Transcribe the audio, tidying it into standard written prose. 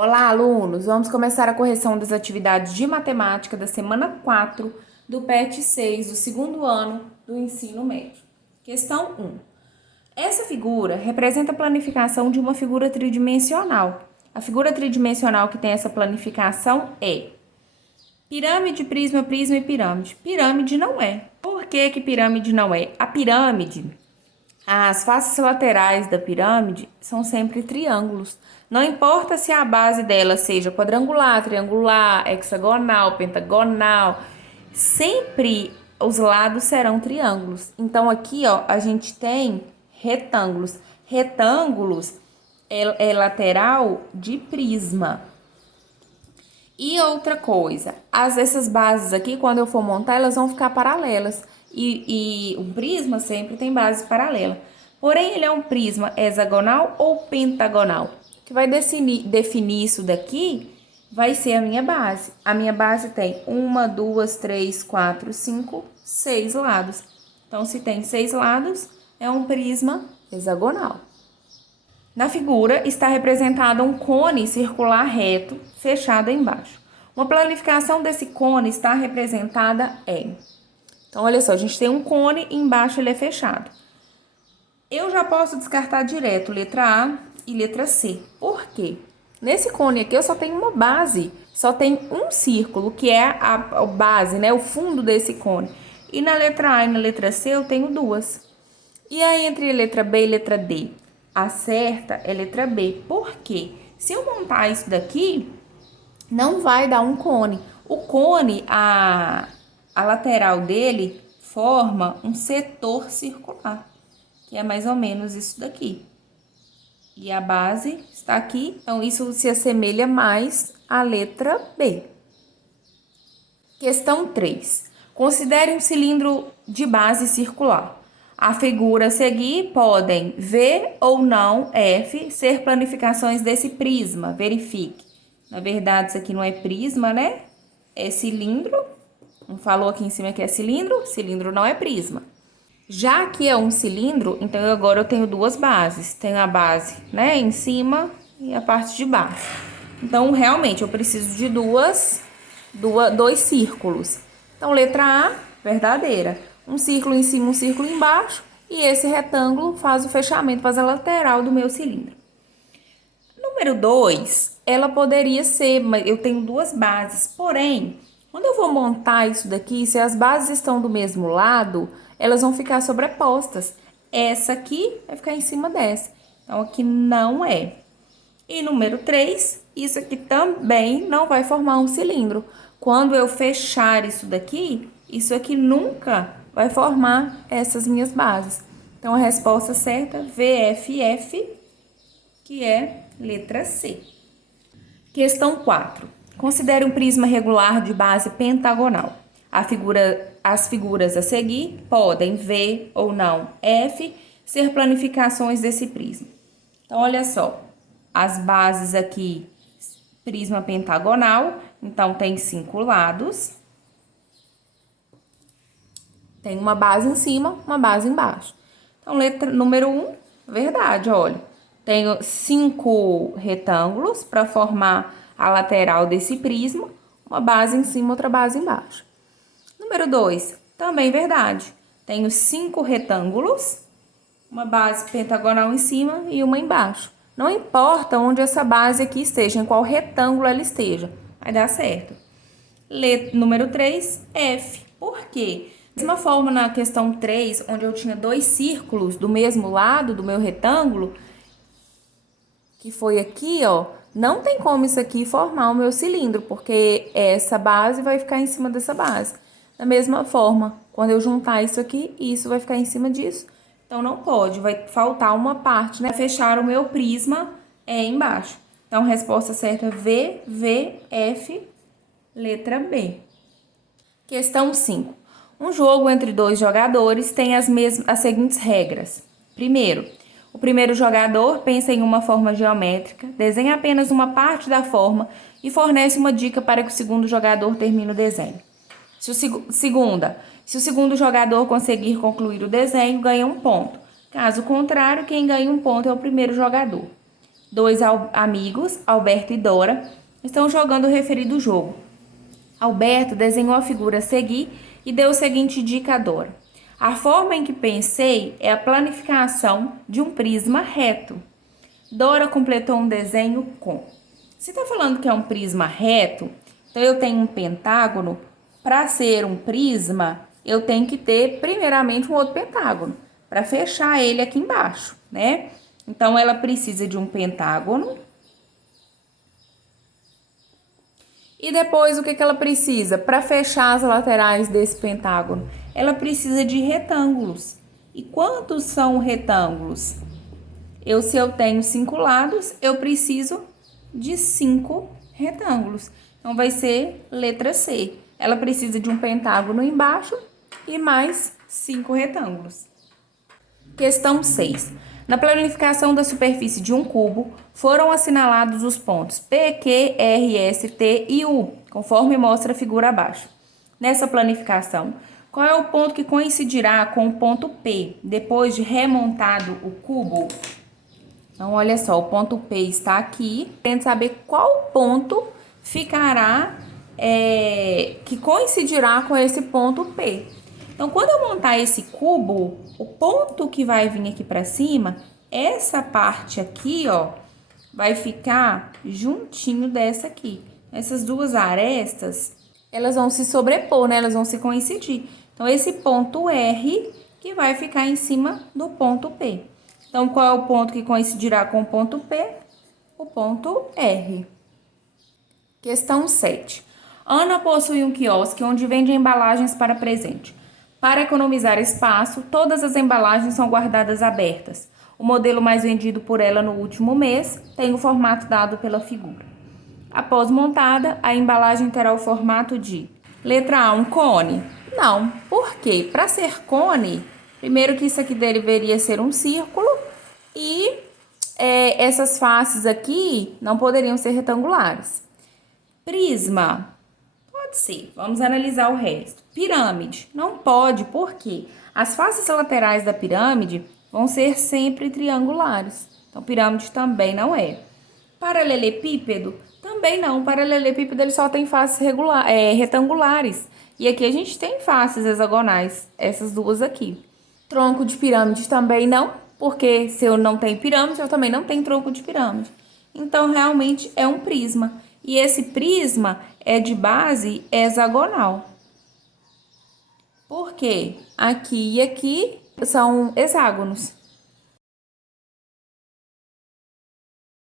Olá, alunos! Vamos começar a correção das atividades de matemática da semana 4 do PET 6 do segundo ano do ensino médio. Questão 1. Essa figura representa a planificação de uma figura tridimensional. A figura tridimensional que tem essa planificação é pirâmide, prisma, prisma e pirâmide. Pirâmide não é. Por que pirâmide não é? A pirâmide, as faces laterais da pirâmide são sempre triângulos. Não importa se a base dela seja quadrangular, triangular, hexagonal, pentagonal, sempre os lados serão triângulos. Então aqui, ó, a gente tem retângulos. Retângulos é lateral de prisma. E outra coisa, essas bases aqui, quando eu for montar, elas vão ficar paralelas. E um prisma sempre tem base paralela. Porém, ele é um prisma hexagonal ou pentagonal. O que vai definir isso daqui vai ser a minha base. A minha base tem 1, 2, 3, 4, 5, 6 lados. Então, se tem 6 lados, é um prisma hexagonal. Na figura está representado um cone circular reto, fechado embaixo. Uma planificação desse cone está representada em... Então, olha só, a gente tem um cone e embaixo ele é fechado. Eu já posso descartar direto letra A e letra C. Por quê? Nesse cone aqui eu só tenho uma base, só tem um círculo, que é a base, né? O fundo desse cone. E na letra A e na letra C eu tenho duas. E aí entre letra B e letra D? A certa é letra B. Por quê? Se eu montar isso daqui, não vai dar um cone. O cone, a lateral dele forma um setor circular, que é mais ou menos isso daqui. E a base está aqui, então isso se assemelha mais à letra B. Questão 3. Considere um cilindro de base circular. A figura a seguir podem V ou não F ser planificações desse prisma. Verifique. Na verdade, isso aqui não é prisma, né? É cilindro. Não falou aqui em cima que é cilindro? Cilindro não é prisma. Já que é um cilindro, então agora eu tenho duas bases. Tenho a base, né, em cima e a parte de baixo. Então, realmente, eu preciso de dois círculos. Então, letra A, verdadeira. Um círculo em cima, um círculo embaixo. E esse retângulo faz o fechamento, faz a lateral do meu cilindro. Número 2, ela poderia ser, mas eu tenho duas bases. Porém, quando eu vou montar isso daqui, se as bases estão do mesmo lado, elas vão ficar sobrepostas. Essa aqui vai ficar em cima dessa. Então, aqui não é. E número 3, isso aqui também não vai formar um cilindro. Quando eu fechar isso aqui nunca vai formar essas minhas bases. Então, a resposta certa, VFF, que é letra C. Questão 4. Considere um prisma regular de base pentagonal. As figuras a seguir podem, V ou não, F, ser planificações desse prisma. Então, olha só, as bases aqui, prisma pentagonal, então tem 5 lados. Tem uma base em cima, uma base embaixo. Então, letra número 1, verdade, olha. Tenho 5 retângulos para formar a lateral desse prisma, uma base em cima, outra base embaixo. Número 2, também verdade. Tenho 5 retângulos, uma base pentagonal em cima e uma embaixo. Não importa onde essa base aqui esteja, em qual retângulo ela esteja, vai dar certo. Número 3, F. Por quê? Da mesma forma, na questão 3, onde eu tinha 2 círculos do mesmo lado do meu retângulo, que foi aqui, ó, não tem como isso aqui formar o meu cilindro, porque essa base vai ficar em cima dessa base. Da mesma forma, quando eu juntar isso aqui, isso vai ficar em cima disso. Então, não pode, vai faltar uma parte, né? Fechar o meu prisma embaixo. Então, resposta certa, V, V, F, letra B. Questão 5. Um jogo entre 2 jogadores tem as seguintes regras. Primeiro, o primeiro jogador pensa em uma forma geométrica, desenha apenas uma parte da forma e fornece uma dica para que o segundo jogador termine o desenho. Se o segundo jogador conseguir concluir o desenho, ganha um ponto. Caso contrário, quem ganha um ponto é o primeiro jogador. Dois amigos, Alberto e Dora, estão jogando o referido jogo. Alberto desenhou a figura a seguir e deu o seguinte dica a Dora. A forma em que pensei é a planificação de um prisma reto. Dora completou um desenho com. Se está falando que é um prisma reto, então eu tenho um pentágono. Para ser um prisma, eu tenho que ter primeiramente um outro pentágono para fechar ele aqui embaixo, né? Então ela precisa de um pentágono. E depois o que ela precisa? Para fechar as laterais desse pentágono, ela precisa de retângulos. E quantos são retângulos? Se eu tenho 5 lados, eu preciso de 5 retângulos. Então, vai ser letra C. Ela precisa de um pentágono embaixo e mais 5 retângulos. Questão 6. Na planificação da superfície de um cubo, foram assinalados os pontos P, Q, R, S, T e U, conforme mostra a figura abaixo. Nessa planificação, qual é o ponto que coincidirá com o ponto P, depois de remontado o cubo? Então, olha só, o ponto P está aqui. Tenta saber qual ponto ficará, que coincidirá com esse ponto P. Então, quando eu montar esse cubo, o ponto que vai vir aqui para cima, essa parte aqui, ó, vai ficar juntinho dessa aqui. Essas duas arestas, elas vão se sobrepor, né? Elas vão se coincidir. Então, esse ponto R que vai ficar em cima do ponto P. Então, qual é o ponto que coincidirá com o ponto P? O ponto R. Questão 7. Ana possui um quiosque onde vende embalagens para presente. Para economizar espaço, todas as embalagens são guardadas abertas. O modelo mais vendido por ela no último mês tem o formato dado pela figura. Após montada, a embalagem terá o formato de letra A, um cone? Não. Por quê? Para ser cone, primeiro que isso aqui deveria ser um círculo e essas faces aqui não poderiam ser retangulares. Prisma? Pode ser. Vamos analisar o resto. Pirâmide? Não pode, por quê? As faces laterais da pirâmide vão ser sempre triangulares. Então, pirâmide também não é. Paralelepípedo? Também não. Paralelepípedo ele só tem faces retangulares. E aqui a gente tem faces hexagonais, essas duas aqui. Tronco de pirâmide também não, porque se eu não tenho pirâmide, eu também não tenho tronco de pirâmide. Então, realmente é um prisma. E esse prisma é de base hexagonal. Por quê? Aqui e aqui são hexágonos.